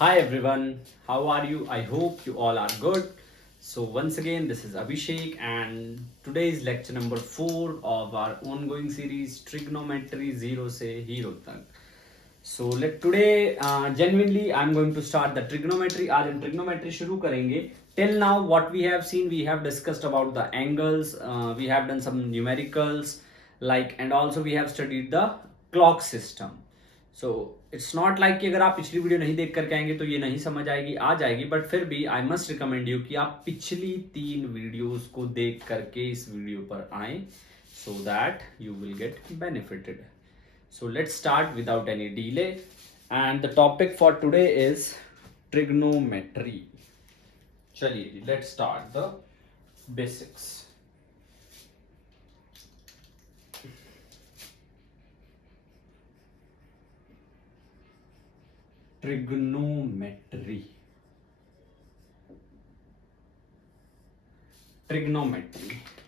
Hi everyone, how are you? I hope you all are good. So, once again, this is Abhishek, and today is lecture number 4 of our ongoing series Trigonometry Zero से Hero तक. So let today genuinely I'm going to start the trigonometry. आज हम trigonometry शुरू करेंगे. Till now what we have seen, we have discussed about the angles, we have done some numericals, and also we have studied the clock system. So it's not like कि अगर आप पिछली video नहीं देख करके आएंगे तो ये नहीं समझ आएगी, आ जाएगी, बट फिर भी आई मस्ट रिकमेंड यू कि आप पिछली 3 वीडियोस को देख करके इस वीडियो पर आए, so that you will get benefited. So let's start without any delay, and the topic for today is trigonometry. चलिए, let's start the basics. Trigonometry.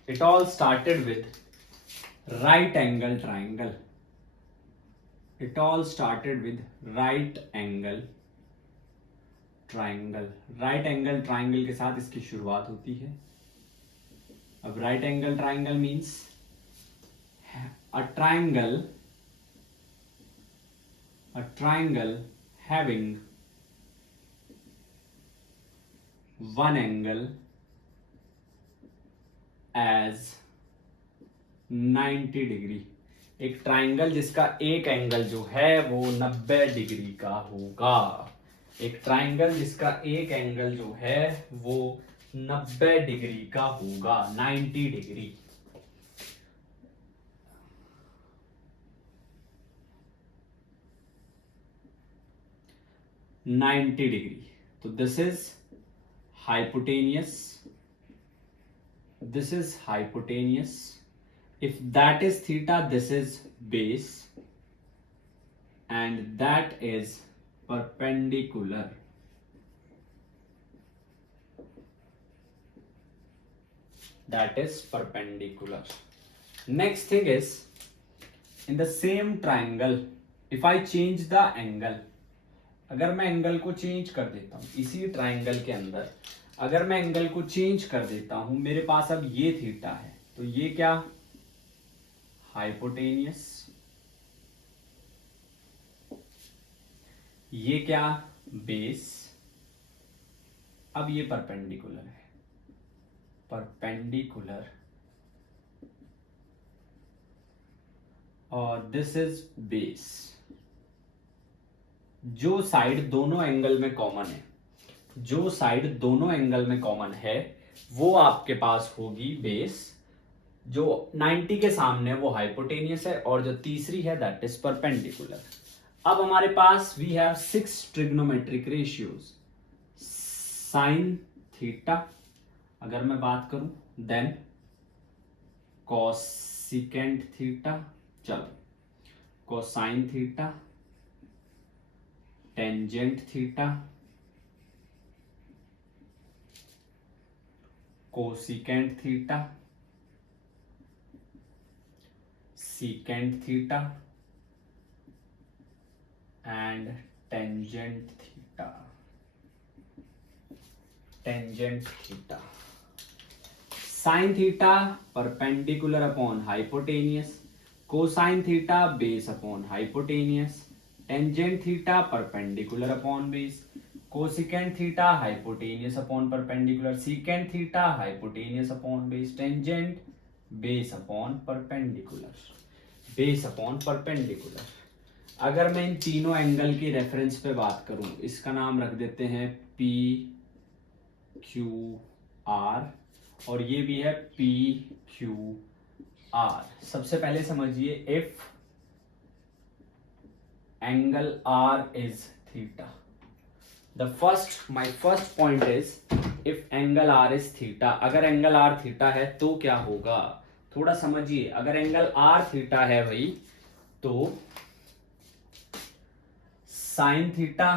It all started with right angle triangle. Right angle triangle के साथ इसकी शुरुआत होती है. अब right angle triangle means a triangle having one angle as 90 degree. एक triangle जिसका एक एंगल जो है वो 90 डिग्री का होगा. एक ट्राइंगल जिसका एक एंगल जो है वो 90 डिग्री का होगा. 90 डिग्री. तो this is hypotenuse. If that is theta, this is base, and that is perpendicular. Next thing is, in the same triangle, if I change the angle, अगर मैं एंगल को चेंज कर देता हूं इसी ट्राइंगल के अंदर, अगर मैं एंगल को चेंज कर देता हूं, मेरे पास अब ये थीटा है, तो ये क्या? हाइपोटेनियस. ये क्या? बेस. अब ये परपेंडिकुलर है. और दिस इज बेस. जो साइड दोनों एंगल में कॉमन है वो आपके पास होगी बेस. जो 90 के सामने वो हाइपोटेनियस है, और जो तीसरी है दैट इज परपेंडिकुलर. अब हमारे पास we have 6 trigonometric ratios. Sine theta अगर मैं बात करूं, देन कोसेकेंट थीटा, चलो cosine theta, tangent theta, cosecant theta, secant theta, and tangent theta. Sine theta perpendicular upon hypotenuse, cosine theta base upon hypotenuse, tangent theta perpendicular upon base, cosecant theta hypotenuse upon perpendicular, secant theta hypotenuse upon base, tangent base upon perpendicular. अगर मैं इन तीनों angle के reference पे बात करूं, इसका नाम रख देते हैं पी क्यू आर, और ये भी है पी क्यू आर. सबसे पहले समझिए, if angle R is theta. My first point is, if angle R is theta, अगर एंगल R थीटा है तो क्या होगा? थोड़ा समझिए. अगर एंगल R थीटा है भाई, तो sine theta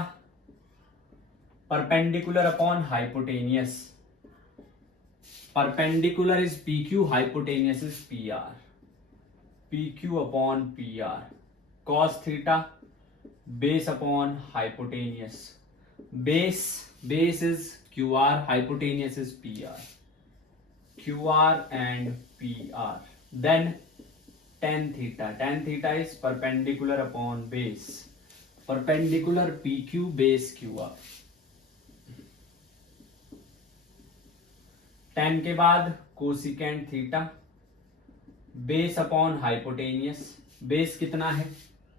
perpendicular upon hypotenuse. Perpendicular is PQ, hypotenuse is PR. PQ upon PR. cos theta base upon hypotenuse. base is QR, hypotenuse is PR. QR and PR. Then tan theta. Tan theta is perpendicular upon base. Perpendicular PQ, base QR. tan के बाद cosecant theta, base upon hypotenuse. Base कितना है?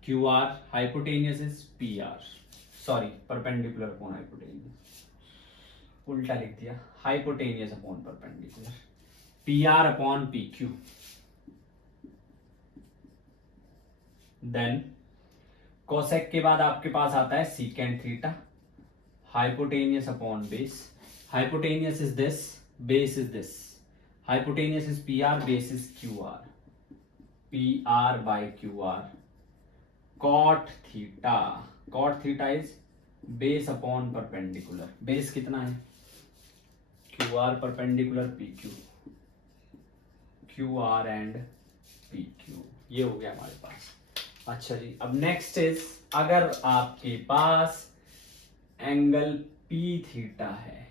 QR, hypotenuse is PR. Sorry, perpendicular upon hypotenuse, उल्टा लिख दिया. Hypotenuse upon perpendicular, PR upon PQ. Then cosec के बाद आपके पास आता है secant theta, hypotenuse upon base. Hypotenuse is this, base is this. Hypotenuse is PR, base is QR. PR by QR. Cot theta. Cot theta is base upon perpendicular. Base कितना है? QR perpendicular PQ. QR and PQ. ये हो गया हमारे पास. अच्छा जी, अब next is, अगर आपके पास एंगल P थीटा है,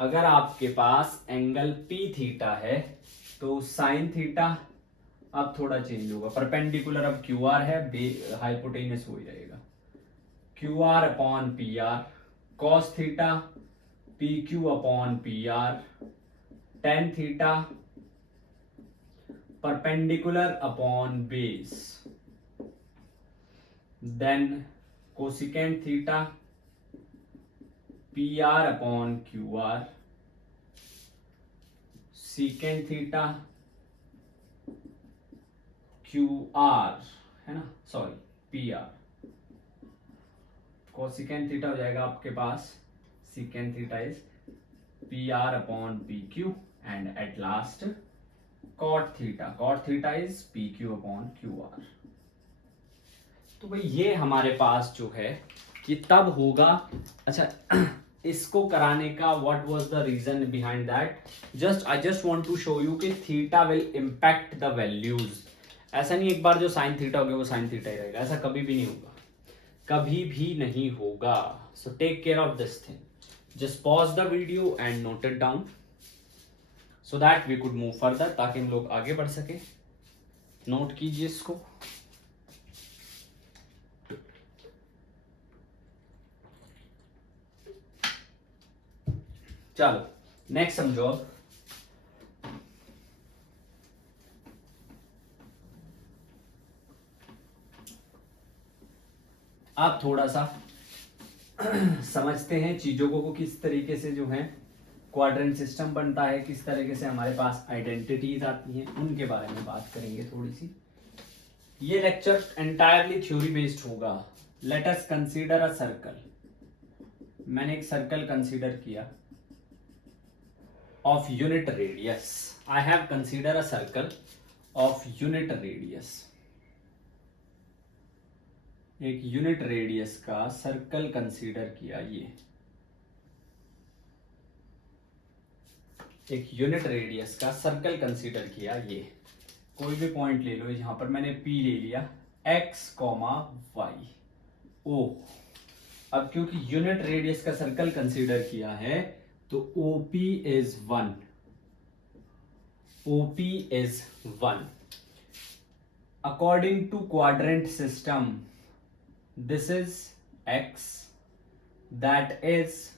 अगर आपके पास एंगल P थीटा है तो साइन थीटा अब थोड़ा चेंज होगा. परपेंडिकुलर अब QR है, हाइपोटेनियस हो जाएगा. QR upon PR. Cos theta PQ upon PR. Tan theta perpendicular upon base. Then cosecant theta PR upon QR. Secant theta QR है ना, सॉरी PR. कोसिकेंट थीटा हो जाएगा आपके पास, secant theta is PR upon PQ. And at last cot theta. Cot theta is PQ upon QR. तो भाई ये हमारे पास जो है ये तब होगा. अच्छा, इसको कराने का what was the reason behind that? I just want to show you कि theta will impact the values. ऐसा नहीं एक बार जो साइन थीटा हो गया वो साइन थीटा ही रहेगा, ऐसा कभी भी नहीं होगा, कभी भी नहीं होगा. So take care of this thing. Just pause the video and note it down so that we could move further, ताकि हम लोग आगे बढ़ सके. नोट कीजिए इसको. चलो नेक्स्ट समझो. अब आप थोड़ा सा समझते हैं चीजों को किस तरीके से जो है क्वाड्रेंट सिस्टम बनता है, किस तरीके से हमारे पास आइडेंटिटीज आती हैं, उनके बारे में बात करेंगे थोड़ी सी. ये लेक्चर एंटायरली थ्योरी बेस्ड होगा. Let us consider a circle. मैंने एक सर्कल कंसीडर किया of unit radius. I have considered a circle of unit radius. एक यूनिट रेडियस का सर्कल कंसीडर किया. ये एक यूनिट रेडियस का सर्कल कंसीडर किया. ये कोई भी पॉइंट ले लो, जहां पर मैंने P ले लिया, x, y, O. अब क्योंकि यूनिट रेडियस का सर्कल कंसीडर किया है तो OP is 1. OP is 1. According to quadrant system, this is X, that is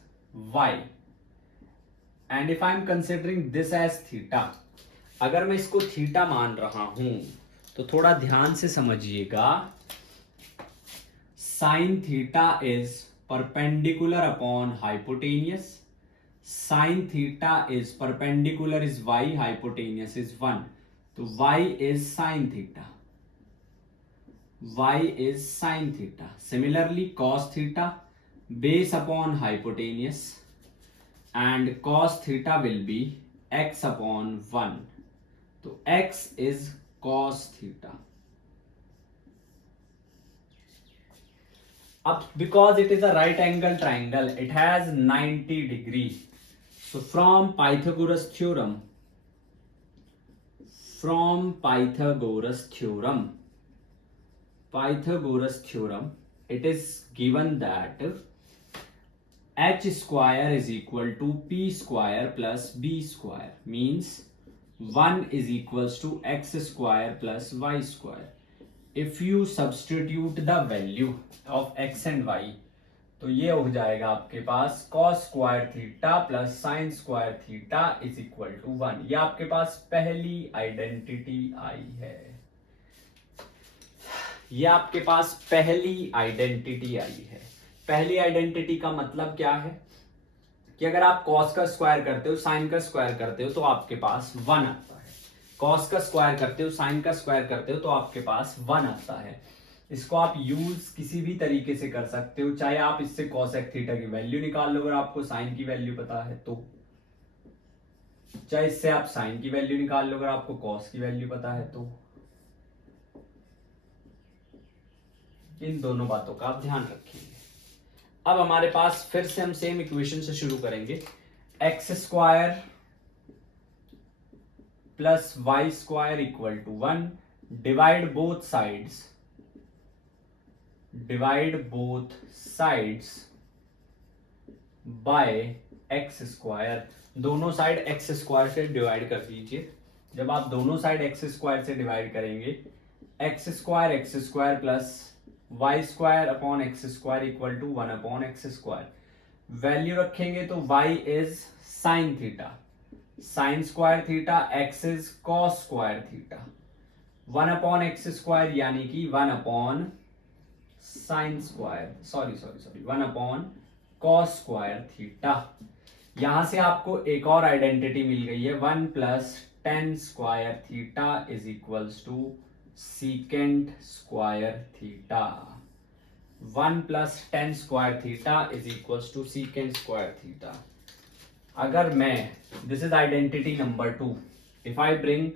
Y. And if I am considering this as theta, अगर मैं इसको थीटा मान रहा हूं तो थोड़ा ध्यान से समझिएगा. Sine theta is perpendicular upon hypotenuse. Sine theta is perpendicular is y, hypotenuse is 1. तो y is sine theta. y is sine theta. Similarly cos theta base upon hypotenuse and cos theta will be x upon 1. तो x is cos theta. अब because it is a right angle triangle, it has 90 degree. So from Pythagoras theorem, it is given that H square is equal to P square plus B square means 1 is equals to x square plus y square. If you substitute the value of x and y, तो ये हो जाएगा आपके पास cos square theta plus sine square theta is equal to 1. ये आपके पास पहली identity आई है. ये आपके पास पहली आइडेंटिटी आई है. पहली आइडेंटिटी का मतलब क्या है कि अगर आप cos का स्क्वायर करते हो साइन का स्क्वायर करते हो तो आपके पास 1 आता है. cos का स्क्वायर करते हो साइन का स्क्वायर करते हो तो आपके पास 1 आता है. इसको आप यूज किसी भी तरीके से कर सकते हो, चाहे आप इससे cosec थीटा की वैल्यू निकाल लो अगर आपको साइन की वैल्यू पता है तो, चाहे इससे आप साइन की वैल्यू निकाल लो अगर आपको cos की वैल्यू पता है तो. इन दोनों बातों का आप ध्यान रखिए. अब हमारे पास फिर से हम सेम इक्वेशन से शुरू करेंगे. X square plus Y square equal to 1. Divide both sides by X square. दोनों साइड एक्स स्क्वायर से डिवाइड कर दीजिए. जब आप दोनों साइड एक्स स्क्वायर से डिवाइड करेंगे X square plus Y square upon X square equal to 1 upon X square. Value रखेंगे तो y is sine theta, sine square theta, x is cos square theta. 1 upon X square यानी कि 1 upon sine square, sorry 1 upon cos square theta. यहां से आपको एक और identity मिल गई है 1 plus tan square theta is equals to secant square theta. 1 plus tan square theta is equals to secant square theta. अगर मैं, this is identity number 2, if I bring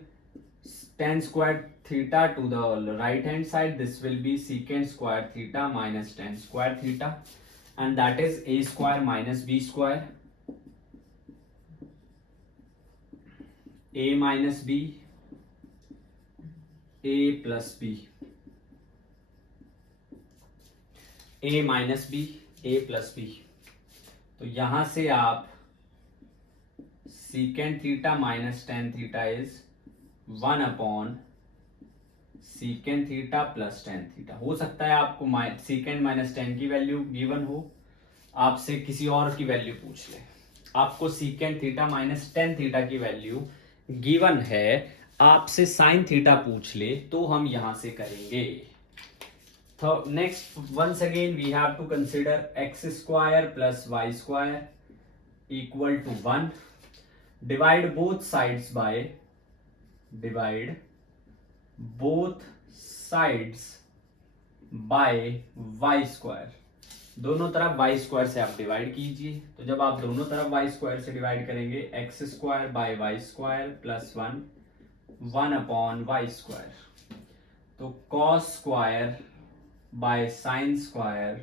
tan square theta to the right hand side, this will be secant square theta minus tan square theta, and that is A square minus B square, A minus B, a plus B, a minus B, a plus B. तो यहां से आप secant theta minus tan theta is 1 upon secant theta plus tan theta. हो सकता है आपको secant minus tan की value given हो, आपसे किसी और की वैल्यू पूछ ले. आपको secant theta minus tan theta की वैल्यू गिवन है, आपसे साइन थीटा पूछ ले तो हम यहां से करेंगे. तो next once again we have to consider X square plus Y square equal to 1. Divide both sides by Y square. दोनों तरफ वाई स्क्वायर से आप डिवाइड कीजिए. तो जब आप दोनों तरफ वाई स्क्वायर से डिवाइड करेंगे X square by Y square plus 1 upon Y square. तो cos square by sine square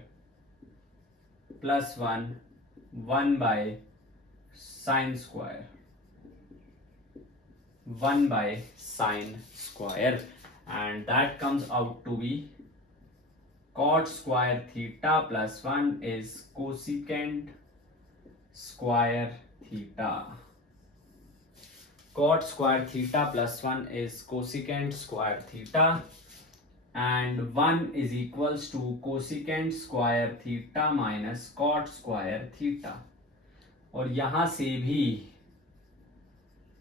plus 1 by sine square, 1 by sine square, and that comes out to be cot square theta plus 1 is cosecant square theta. cot square theta plus 1 is cosecant square theta, and 1 is equals to cosecant square theta minus cot square theta. और यहां से भी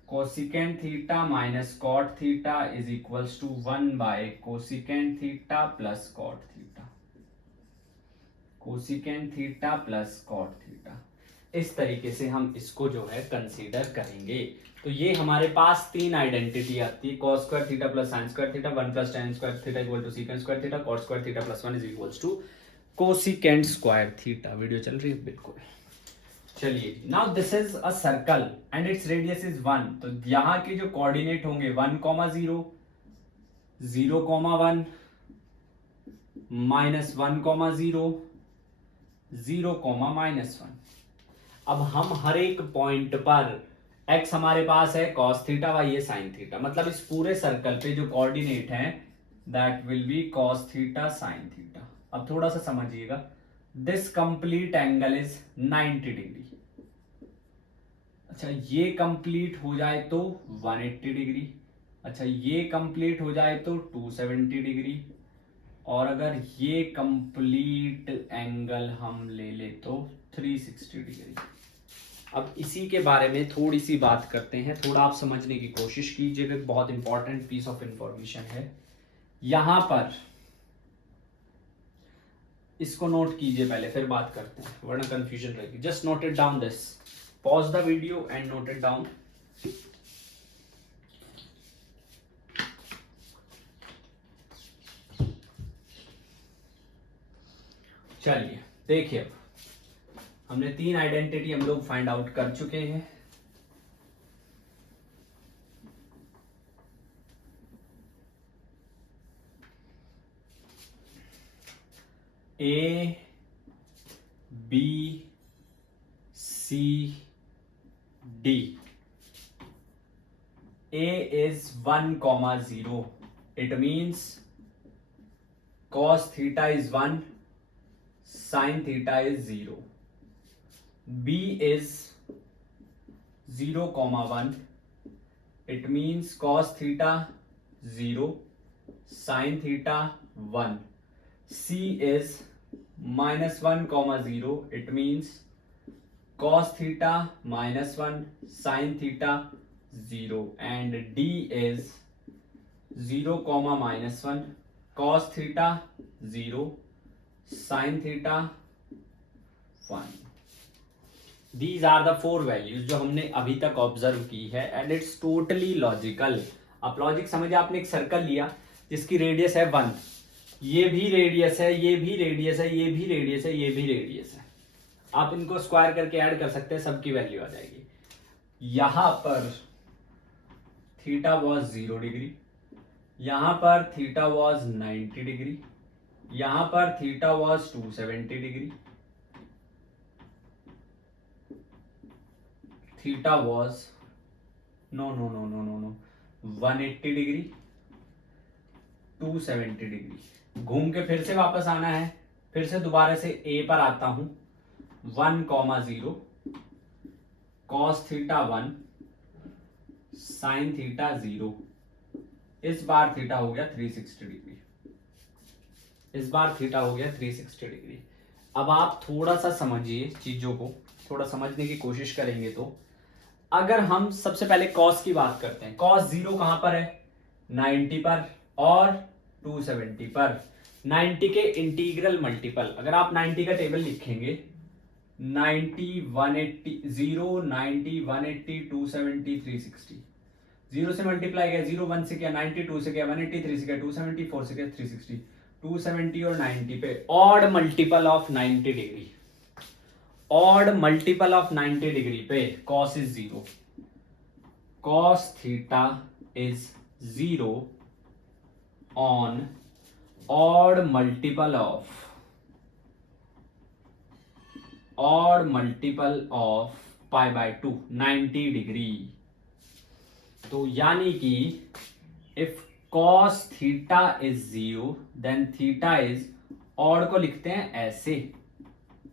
cosecant theta minus cot theta is equals to 1 by cosecant theta plus cot theta. cosecant theta plus cot theta. इस तरीके से हम इसको जो है कंसीडर करेंगे. तो ये हमारे पास तीन आइडेंटिटी आती है, cos square theta plus sine square theta, 1 plus tan square theta equal to secant square theta, cot square theta plus 1 is equals to cosecant square theta. Video चल रही है बिल्कुल. चलिए, now this is a circle and its radius is 1. तो यहाँ के जो coordinate होंगे 1, 0, 0, 1, -1, 0, 0, -1. अब हम हर एक पॉइंट पर x हमारे पास है cos थीटा, y है sin थीटा, मतलब इस पूरे सर्कल पे जो कोऑर्डिनेट है that will be cos theta sin theta. अब थोड़ा सा समझिएगा, this complete angle is 90 degree. अच्छा ये कंप्लीट हो जाए तो 180 डिग्री। अच्छा ये कंप्लीट हो जाए तो 270 डिग्री। और अगर ये कंप्लीट एंगल हम ले ले तो 360 डिग्री। अब इसी के बारे में थोड़ी सी बात करते हैं, थोड़ा आप समझने की कोशिश कीजिएगा, बहुत इंपॉर्टेंट पीस ऑफ इंफॉर्मेशन है। यहां पर इसको नोट कीजिए पहले, फिर बात करते हैं वरना कंफ्यूजन रहेगी। Just note it down this, pause the video and note it down. चलिए देखिए, अब हमने 3 आइडेंटिटी हम लोग फाइंड आउट कर चुके हैं। A, B, C, D. A is 1,0. It means cos theta is 1, sin theta is 0. B is 0,1. It means cos theta 0, sin theta 1. C is -1,0. It means cos theta -1, sin theta 0. And D is 0, -1, cos theta 0, sin theta 1. These are the 4 values जो हमने अभी तक observe की है and it's totally logical. आप logic समझिए, आपने एक सर्कल लिया जिसकी रेडियस है 1, ये भी रेडियस है, ये भी रेडियस है, ये भी रेडियस है, ये भी रेडियस है। आप इनको स्क्वायर करके ऐड कर सकते हैं, सबकी वैल्यू आ जाएगी। यहां पर थीटा वॉज 0 डिग्री, यहां पर थीटा वॉज 90 डिग्री, यहां पर theta was 270 degree, theta was no 180 degree, 270 degree. घूम के फिर से वापस आना है, फिर से दोबारा से ए पर आता हूं। 1,0, कॉस थीटा 1, साइन थीटा 0। इस बार थीटा हो गया 360 डिग्री, इस बार थीटा हो गया 360 डिग्री। अब आप थोड़ा सा समझिए चीजों को, थोड़ा समझने की कोशिश करेंगे तो अगर हम सबसे पहले कॉस की बात करते हैं, कॉस 0 कहां पर है? 90 पर और 270 पर। 90 के इंटीग्रल मल्टीपल, अगर आप 90 का टेबल लिखेंगे, 90, 180, 0, 90, 180, 270, 360। 0 से मल्टीप्लाई किया, 0 1 से किया, 90 2 से किया, 180 3 से किया, 270 4 से किया, 360। 270 और 90 पे odd multiple of 90 degree, odd multiple of 90 degree पे cos is 0, cos theta is 0 on odd multiple of π/2 90 degree. तो यानी कि if cos theta is 0 then theta is, odd को लिखते हैं ऐसे,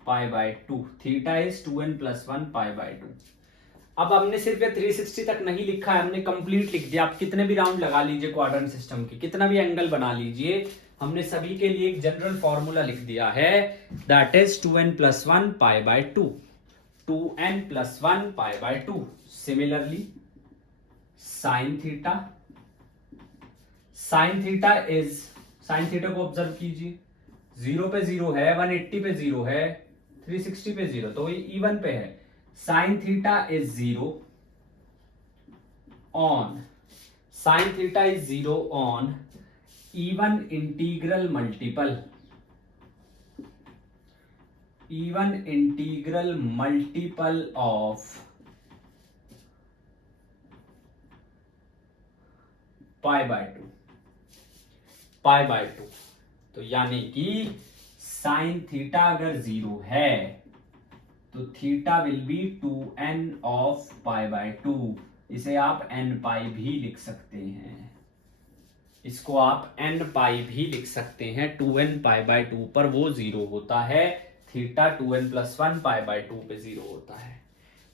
π/2, थीटा इज 2n+1 π/2। अब हमने सिर्फ ये 360 तक नहीं लिखा है, हमने कंप्लीट लिख दिया। आप कितने भी राउंड लगा लीजिए क्वाड्रेंट सिस्टम के, कितना भी एंगल बना लीजिए, हमने सभी के लिए एक जनरल फॉर्मूला लिख दिया है, that is 2n+1 π/2, 2n+1 π/2। Similarly sign theta, sine theta is, sine theta को ऑब्जर्व कीजिए, 0 पे 0 है, 180 पे 0 है, 360 पे 0, तो ये इवन पे है। Sine theta is 0 on, sine theta is 0 on even integral multiple, even integral multiple of π/2, π/2। तो यानी कि साइन थीटा अगर 0 है तो theta will be 2n of π/2। इसे आप n π भी लिख सकते हैं, इसको आप n π भी लिख सकते हैं। 2n π/2 पर वो 0 होता है, थीटा 2n + 1 π/2 पे 0 होता है।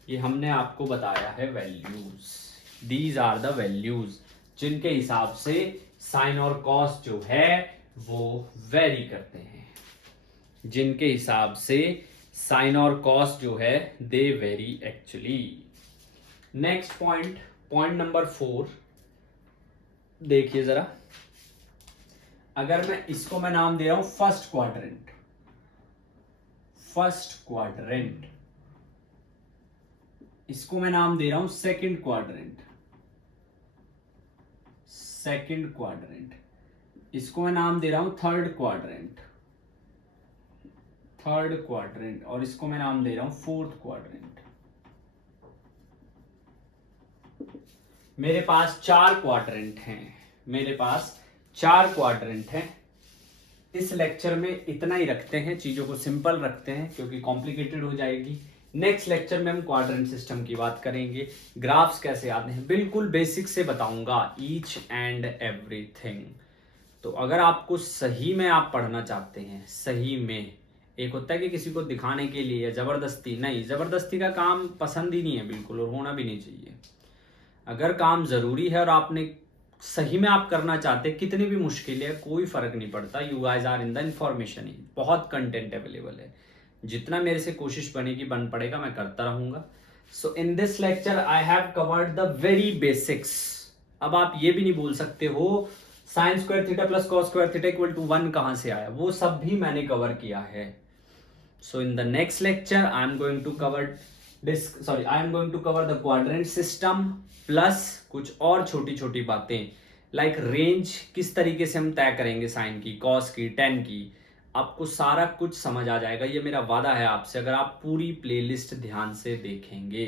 ये हमने आपको बताया है values. These are the values जिनके हिसाब से साइन और कॉस जो है वो वेरी करते हैं, जिनके हिसाब से साइन और कॉस जो है they very actually. Next point, point number 4 देखिए जरा। अगर मैं इसको मैं नाम दे रहा हूं फर्स्ट क्वाड्रेंट, फर्स्ट क्वाड्रेंट, इसको मैं नाम दे रहा हूं सेकंड क्वाड्रेंट, सेकंड क्वाड्रेंट, इसको मैं नाम दे रहा हूं थर्ड क्वाड्रेंट, थर्ड क्वाड्रेंट, और इसको मैं नाम दे रहा हूं फोर्थ क्वाड्रेंट। मेरे पास 4 क्वाड्रेंट हैं, मेरे पास 4 क्वाड्रेंट हैं। इस लेक्चर में इतना ही रखते हैं, चीजों को सिंपल रखते हैं क्योंकि कॉम्प्लिकेटेड हो जाएगी। नेक्स्ट लेक्चर में हम क्वाड्रेंट सिस्टम की बात करेंगे, ग्राफ्स कैसे आते हैं, बिल्कुल बेसिक से बताऊंगा ईच एंड एवरीथिंग। तो अगर आपको सही में आप पढ़ना चाहते हैं, सही में, एक होता है कि किसी को दिखाने के लिए या जबरदस्ती, नहीं, जबरदस्ती का काम पसंद ही नहीं है बिल्कुल, और होना भी नहीं चाहिए। अगर काम जरूरी है और आपने सही में आप करना चाहते हैं, कितनी भी मुश्किल है कोई फर्क नहीं पड़ता, you guys are in the information ही, बहुत कंटेंट अवेलेबल है। जितना मेरे से कोशिश बनेगी बन पड़ेगा, मैं करता रहूंगा। सो in this lecture I have covered the very basics. अब आप ये भी नहीं बोल सकते हो sign square theta plus cos square theta equal to 1 कहां से आया, वो सब भी मैंने कवर किया है। सो in the next lecture I am going to cover I am going to cover the quadrant system plus कुछ और छोटी छोटी बातें, लाइक रेंज किस तरीके से हम तय करेंगे साइन की, कॉस की, टेन की। आपको सारा कुछ समझ आ जाएगा, ये मेरा वादा है आपसे, अगर आप पूरी प्लेलिस्ट ध्यान से देखेंगे।